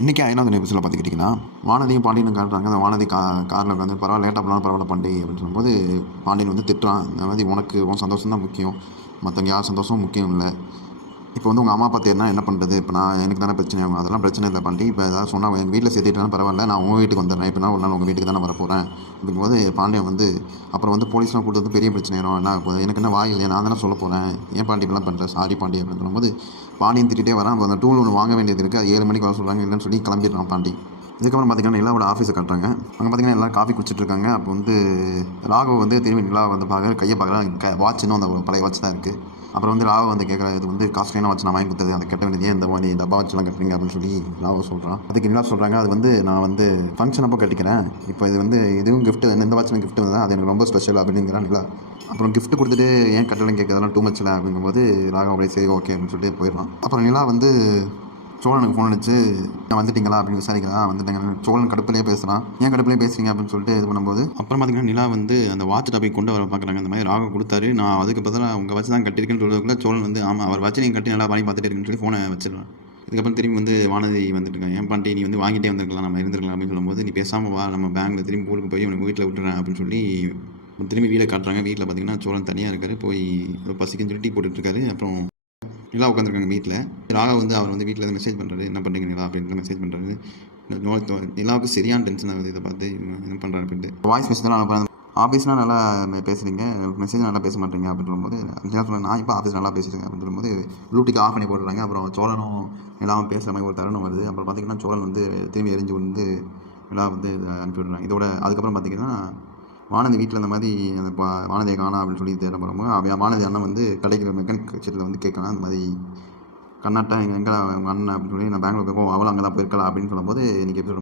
இன்றைக்கி 5வது எபிசோடில் பார்த்துக்கிட்டிங்கன்னா வானதியும் பாண்டியனும் காட்டுறாங்க. அந்த வானதி காரில் உட்காந்து பரவாயில்ல லேட்டாக போனாலும் பரவாயில்ல பாண்டி அப்படின்னு சொல்லும்போது பாண்டியன் வந்து திட்டுறான். இந்த மாதிரி உனக்கு உன் சந்தோஷம் தான் முக்கியம், மற்றவங்க யார் சந்தோஷமும் முக்கியம் இல்லை. இப்போ வந்து உங்கள் அம்மா அப்பா தேர்னா என்ன பண்ணுறது? இப்போ நான் எனக்கு தானே பிரச்சனை ஆகும். அதெல்லாம் பிரச்சனை இல்லை பாண்டி. இப்போ ஏதாவது சொன்னால் எங்கள் வீட்டில் சேர்த்துட்டாலும் பரவாயில்ல, நான் உங்கள் வீட்டுக்கு வந்துடுறேன். இப்போ நான் ஒரு நாள் உங்கள் வீட்டுக்கு தானே வரப்போகிறேன் அப்படிங்கும்போது பாண்டியன் வந்து அப்புறம் வந்து போலீஸ்லாம் கூட்டு வந்து பெரிய பிரச்சனை ஆயிடும். என்ன ஆகுது? எனக்கு என்ன வாய் இல்லையா? நான் தானே சொல்ல போகிறேன். ஏன் பாண்டி இப்படிலாம் பண்ணுறேன்? சாரி பாண்டி அப்படின்னு சொல்லும்போது பாண்டியன் திட்டிகிட்டே வரான். அப்போ அந்த டூல் ஒன்று வாங்க வேண்டியது இருக்குது. அது 7 மணிக்கு வர சொல்கிறாங்க. இல்லைன்னு சொல்லி கிளம்பிடுறான் பாண்டி. இதுக்கப்புறம் பார்த்திங்கன்னா நிலாவோட ஆஃபீஸை காட்டுறாங்க. அங்கே பார்த்திங்கன்னா எல்லோரும் காஃபி குடிச்சிட்ருக்காங்க. அப்போ வந்து ராகவ் வந்து திரும்பி நிலா வந்து கையை பார்க்குறான். வாட்சுன்னு அந்த பழைய வாட்ச் தான் இருக்குது. அப்புறம் வந்து ராவ் வந்து கேட்குற, இது வந்து காஸ்ட்லியான வாட்ச் நான் வாங்கி கொடுத்தது, அதை கட்ட வேண்டியது இந்த மாதிரி டப்பா வச்சுலாம் கட்டுறீங்க அப்படின்னு சொல்லி ராவ் சொல்கிறான். அதுக்கு நிலா சொல்கிறாங்க, அது வந்து நான் வந்து ஃபங்க்ஷன் அப்போ கட்டிக்கிறேன். இப்போ இது வந்து இதுவும் கிஃப்ட்டு, இந்த வாட்ச் கிஃப்ட் வந்து அது எனக்கு ரொம்ப ஸ்பெஷல் அப்படிங்கிறான் நிலா. அப்புறம் கிஃப்ட் கொடுத்துட்டு ஏன் கட்டலாம் கேட்குறதெல்லாம் டூ மச்சில் அப்படிங்கும்போது ராகவ் அப்படியே சரி ஓகே அப்படின்னு சொல்லிட்டு போயிடலாம். அப்புறம் நிலா வந்து சோழனுக்கு ஃபோன் அடிச்சு வந்துட்டீங்களா அப்படின்னு விசாரிக்கிறா. வந்துட்டாங்க. சோழன் கடுப்புலேயே பேசுகிறான். ஏன் கடுப்புலேயே பேசுறீங்க அப்படின்னு சொல்லிட்டு இது பண்ணும்போது அப்புறம் பார்த்திங்கன்னா நிலா வந்து அந்த வாட்ச் டாபிக் கொண்டு வர பார்க்குறாங்க. அந்த மாதிரி ராகம் கொடுத்தாரு, நான் அதுக்கு பதிலாக உங்கள் வாட்ச் தான் கட்டியிருக்கேன்னு சொல்கிறதுக்குள்ள சோழன் வந்து ஆமாம் அவர் வாட்ச் நீங்கள் கட்டி நல்லா பண்ணி பார்த்துட்டு இருக்குன்னு சொல்லி ஃபோனை வச்சிடலாம். இதுக்கப்புறம் திரும்பி வந்து வானதி வந்துட்டுருக்காங்க. ஏன் பாண்டி நீ வந்து வாங்கிட்டே வந்திருக்கலாம், நம்ம இருந்திருக்கலாம் அப்படின்னு சொல்லும்போது நீ பேசாமல் வா, நம்ம பேங்கில் திரும்பி ஊருக்கு போய் உனக்கு வீட்டில் விட்டுறேன் அப்படின்னு சொல்லி திரும்பி வீடை காட்டுறாங்க. வீட்டில் பார்த்திங்கன்னா சோழன் தனியாக இருக்கார். போய் பசிக்குன்னு சொல்லி டீ போட்டுட்ருக்காரு. அப்புறம் நிலா உட்காந்துருக்காங்க வீட்டில். ராகவ் வந்து அவர் வந்து வீட்டில் இருந்து மெசேஜ் பண்ணுறாரு, என்ன பண்ணுறீங்க நிலா அப்படின்ட்டு மெசேஜ் பண்ணுறாரு. நிலாவுக்கு சரியான டென்ஷன் ஆகுது இதை பார்த்து, என்ன பண்ணுறாரு அப்படின்ட்டு. வாய்ஸ் மெசேஜ் தான் அனுப்புகிறேன். ஆஃபீஸ்னால் நல்லா பேசுகிறீங்க, மெசேஜ் நல்லா பேச மாட்டேங்க அப்படின்னு சொல்லும்போது நிலா சொன்னேன், நான் இப்போ ஆஃபீஸ் நல்லா பேசியிருக்கேன் அப்படின்னு சொல்லும்போது ப்ளூடிக் ஆஃப் பண்ணி போட்டுறாங்க. அப்புறம் சோழனும் நிலாவும் பேசுகிற மாதிரி ஒரு தருணம் வருது. அப்புறம் பார்த்திங்கன்னா சோழன் வந்து திரும்பி எரிஞ்சு வந்து நிலா வந்து அனுப்பி விடுறாங்க. இதோட அதுக்கப்புறம் பார்த்திங்கன்னா வானதி வீட்டில் இந்த மாதிரி அந்த வானதியை காணா அப்படின்னு சொல்லி தேட போகிறோமோ வானதி அண்ணன் வந்து கடைக்கிற மெக்கானிக் செட்டில் வந்து கேட்கலாம். அந்த மாதிரி கண்ணாட்டா எங்கே உங்கள் அண்ணன் அப்படின்னு சொல்லி நான் பெங்களூர் போய் அவளும் அங்கே தான் போயிருக்கலாம் அப்படின்னு சொல்லும்போது இன்றைக்கி எப்படி